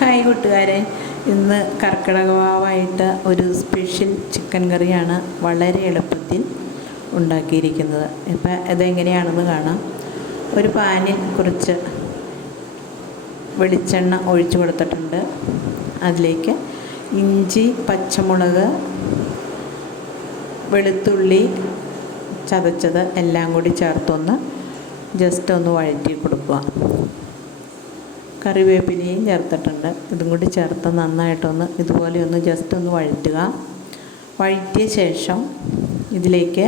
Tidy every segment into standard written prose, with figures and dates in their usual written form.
Hi കൂട്ടുകാരെ, ഇന്ന് കർക്കിടകവാവായിട്ട് ഒരു സ്പെഷ്യൽ ചിക്കൻ കറിയാണ് വളരെ എളുപ്പത്തിൽ ഉണ്ടാക്കിയിരിക്കുന്നത്. ഇപ്പം അതെങ്ങനെയാണെന്ന് കാണാം. ഒരു പാനിൽ കുറച്ച് വെളിച്ചെണ്ണ ഒഴിച്ചു കൊടുത്തിട്ടുണ്ട്. അതിലേക്ക് ഇഞ്ചി, പച്ചമുളക്, വെളുത്തുള്ളി ചതച്ചത് എല്ലാം കൂടി ചേർത്തൊന്ന് ജസ്റ്റ് ഒന്ന് വഴറ്റി കൊടുക്കുക. കറിവേപ്പിലയും ചേർത്തിട്ടുണ്ട്. ഇതും കൂടി ചേർത്ത് നന്നായിട്ടൊന്ന് ഇതുപോലെ ഒന്ന് ജസ്റ്റ് ഒന്ന് വഴറ്റുക. വഴറ്റിയ ശേഷം ഇതിലേക്ക്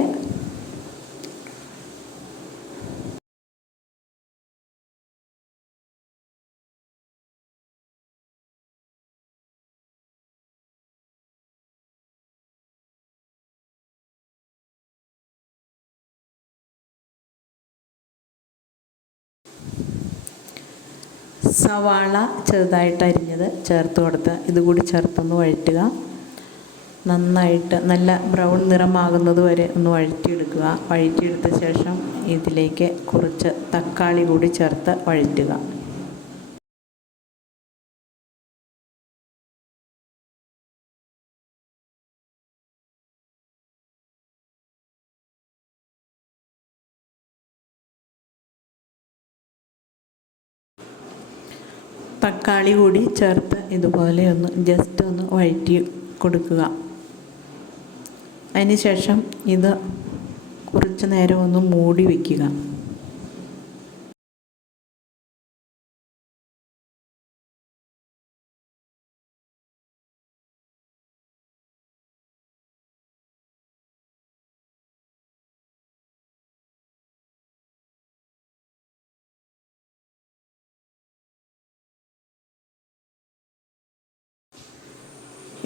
സവാള ചെറുതായിട്ട് അരിഞ്ഞത് ചേർത്ത് കൊടുത്ത് ഇതുകൂടി ചേർത്തൊന്ന് വഴറ്റുക. നന്നായിട്ട് നല്ല ബ്രൗൺ നിറമാകുന്നത് വരെ ഒന്ന് വഴറ്റിയെടുക്കുക. വഴറ്റിയെടുത്ത ശേഷം ഇതിലേക്ക് കുറച്ച് തക്കാളി കൂടി ചേർത്ത് വഴറ്റുക. തക്കാളി കൂടി ചേർത്ത് ഇതുപോലെ ഒന്ന് ജസ്റ്റ് ഒന്ന് വഴറ്റി കൊടുക്കുക. അതിന് ശേഷം ഇത് കുറച്ച് നേരം ഒന്ന് മൂടി വയ്ക്കുക.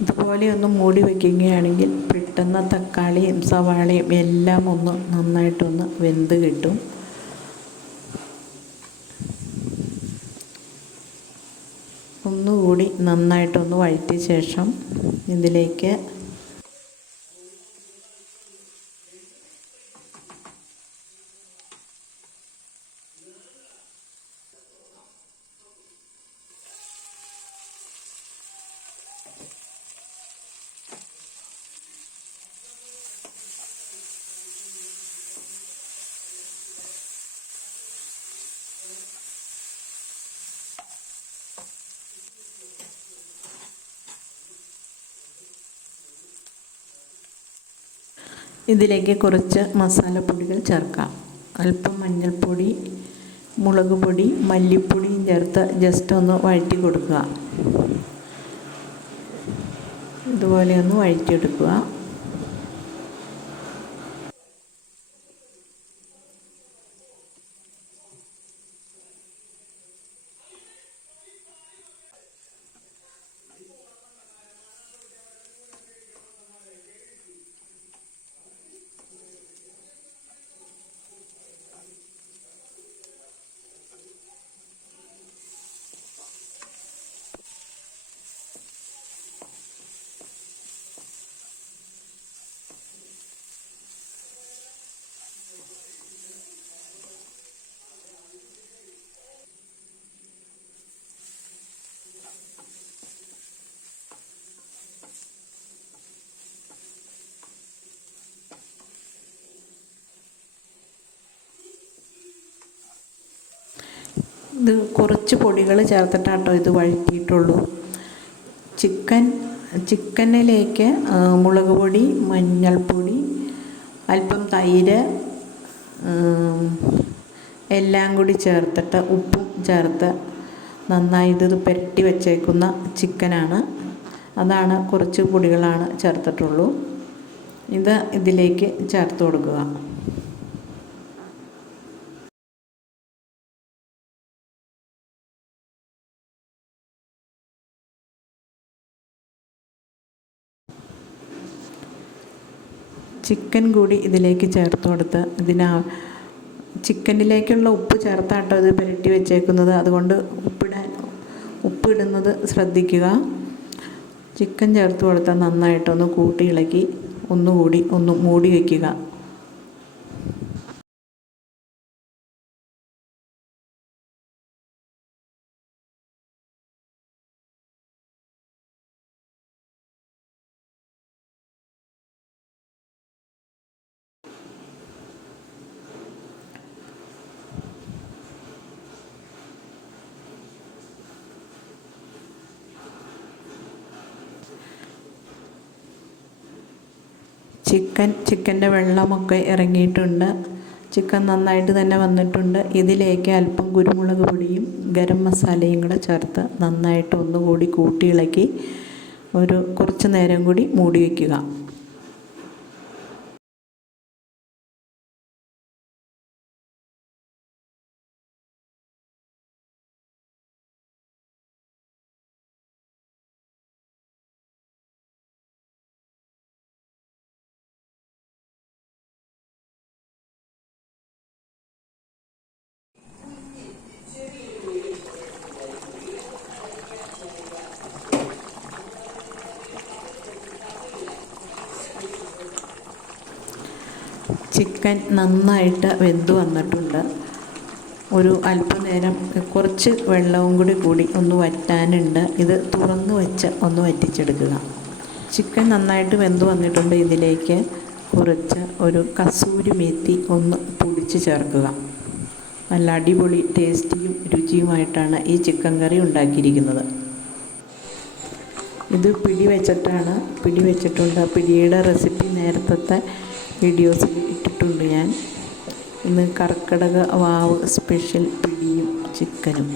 ഇതുപോലെ ഒന്ന് മൂടി വയ്ക്കുകയാണെങ്കിൽ പെട്ടെന്ന് തക്കാളിയും സവാളയും എല്ലാം ഒന്ന് നന്നായിട്ടൊന്ന് വെന്ത് കിട്ടും. ഒന്നുകൂടി നന്നായിട്ടൊന്ന് വഴറ്റിയ ശേഷം ഇതിലേക്ക് ഇതിലേക്ക് കുറച്ച് മസാലപ്പൊടികൾ ചേർക്കാം. അല്പം മഞ്ഞൾപ്പൊടി, മുളക് പൊടി, മല്ലിപ്പൊടിയും ചേർത്ത് ജസ്റ്റ് ഒന്ന് വഴറ്റി കൊടുക്കുക. ഇതുപോലെ ഒന്ന് വഴറ്റിയെടുക്കുക. ഇത് കുറച്ച് പൊടികൾ ചേർത്തിട്ടാട്ടോ ഇത് വഴറ്റിയിട്ടുള്ളൂ. ചിക്കനിലേക്ക് മുളക് പൊടി, മഞ്ഞൾപ്പൊടി, അല്പം തൈര് എല്ലാം കൂടി ചേർത്തിട്ട് ഉപ്പും ചേർത്ത് നന്നായി ഇത് പുരട്ടി വച്ചേക്കുന്ന ചിക്കനാണ്. അതാണ് കുറച്ച് പൊടികളാണ് ചേർത്തിട്ടുള്ളൂ. ഇത് ഇതിലേക്ക് ചേർത്ത് കൊടുക്കുക. ചിക്കൻ കൂടി ഇതിലേക്ക് ചേർത്ത് കൊടുത്ത് ചിക്കനിലേക്കുള്ള ഉപ്പ് ചേർത്താട്ടോ ഇത് പുരട്ടി വെച്ചേക്കുന്നത്. അതുകൊണ്ട് ഉപ്പിടുന്നത് ശ്രദ്ധിക്കുക. ചിക്കൻ ചേർത്ത് കൊടുത്താൽ നന്നായിട്ടൊന്ന് കൂട്ടി ഇളക്കി ഒന്നുകൂടി ഒന്ന് മൂടി വയ്ക്കുക. ചിക്കൻ്റെ വെള്ളമൊക്കെ ഇറങ്ങിയിട്ടുണ്ട്. ചിക്കൻ നന്നായിട്ട് തന്നെ വന്നിട്ടുണ്ട്. ഇതിലേക്ക് അല്പം കുരുമുളക് പൊടിയും ഗരം മസാലയും കൂടെ ചേർത്ത് നന്നായിട്ട് ഒന്നുകൂടി കൂട്ടിയിളക്കി കുറച്ച് നേരം കൂടി മൂടി വയ്ക്കുക. ചിക്കൻ നന്നായിട്ട് വെന്ത് വന്നിട്ടുണ്ട്. അല്പനേരം കുറച്ച് വെള്ളവും കൂടി ഒന്ന് വറ്റാനുണ്ട്. ഇത് തുറന്ന് വെച്ച് ഒന്ന് വറ്റിച്ചെടുക്കുക. ചിക്കൻ നന്നായിട്ട് വെന്ത് വന്നിട്ടുണ്ട്. ഇതിലേക്ക് കുറച്ച് കസൂരി മേത്തി ഒന്ന് പൊടിച്ച് ചേർക്കുക. നല്ല അടിപൊളി ടേസ്റ്റിയും രുചിയുമായിട്ടാണ് ഈ ചിക്കൻ കറി ഉണ്ടാക്കിയിരിക്കുന്നത്. ഇത് പിടി വെച്ചിട്ടുണ്ട്. പിടിയുടെ റെസിപ്പി നേരത്തെ വീഡിയോസിൽ ഇട്ടിട്ടുണ്ട് ഞാൻ. ഇന്ന് കർക്കിടക വാവ് സ്പെഷ്യൽ പിടിയും ചിക്കനും.